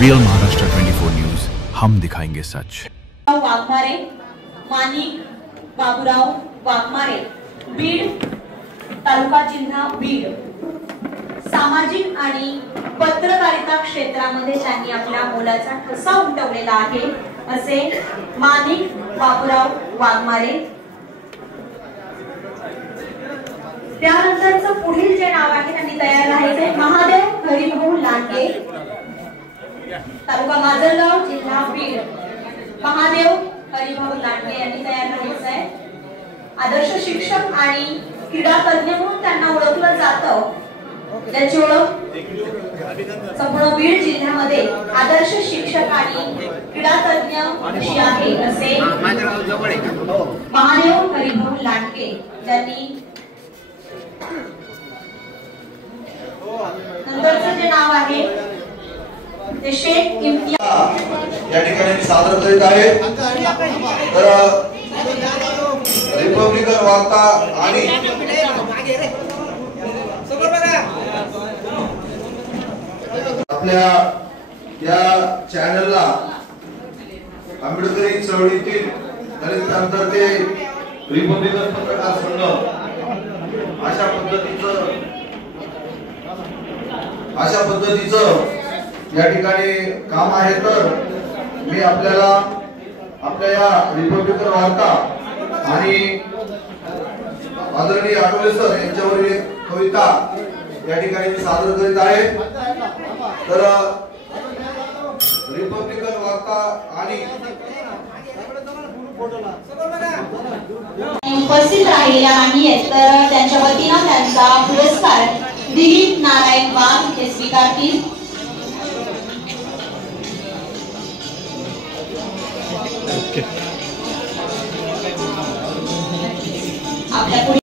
Real Maharashtra 24 news, हम दिखाएंगे सच। वाघमारे, माणिक बाबूराव वाघमारे, बीड तालुका जिल्हा बीड, सामाजिक आणि पत्रकारिता क्षेत्रामध्ये त्यांनी आपला मोलाचा ठसा उमटवलेला आहे असे माणिक बाबूराव वाघमारे। त्यानंतरचं पुढील जे नाव आहे त्यांनी तयार राहायचे महादेव हरिभाऊ लांडगे, तालुका माजलगाव जिल्हा बीड। महादेव हरिभाऊ लांडगे यांनी तयार राहायचं आहे। आदर्श शिक्षक आणि क्रीडा तज्ञ म्हणून त्यांना ओळखलं जातं। त्याची ओळख संपूर्ण बीड जिल्ह्यामध्ये आदर्श शिक्षक आणि क्रीडा तज्ञ अशी आहे असे महादेव हरिभाऊ लांडगे यांनी। नंतरचं जे नाव आहे ते शेख इम्तियाज या ठिकाणी सादर करीत आहे। तर रिपब्लिकन वार्ता आणि आपल्या या चॅनलला आंबेडकरी चळवळीतील दलित क्रांती रिपब्लिकन पत्रकार संघ अशा पद्धतीचं या ठिकाणी काम आहे। तर मी आपल्याला आपल्या या रिपब्लिकन वार्ता आणि आदरणीय आठवले सर यांच्यावरील एक कविता या ठिकाणी मी सादर करीत आहे। तर रिपब्लिकन वार्ता आणि उपस्थित राहिलेल्या आहेत तर त्यांच्या वतीने त्यांचा पुरस्कार दिलीप नारायण वाघ हे स्वीकारतील। आपल्या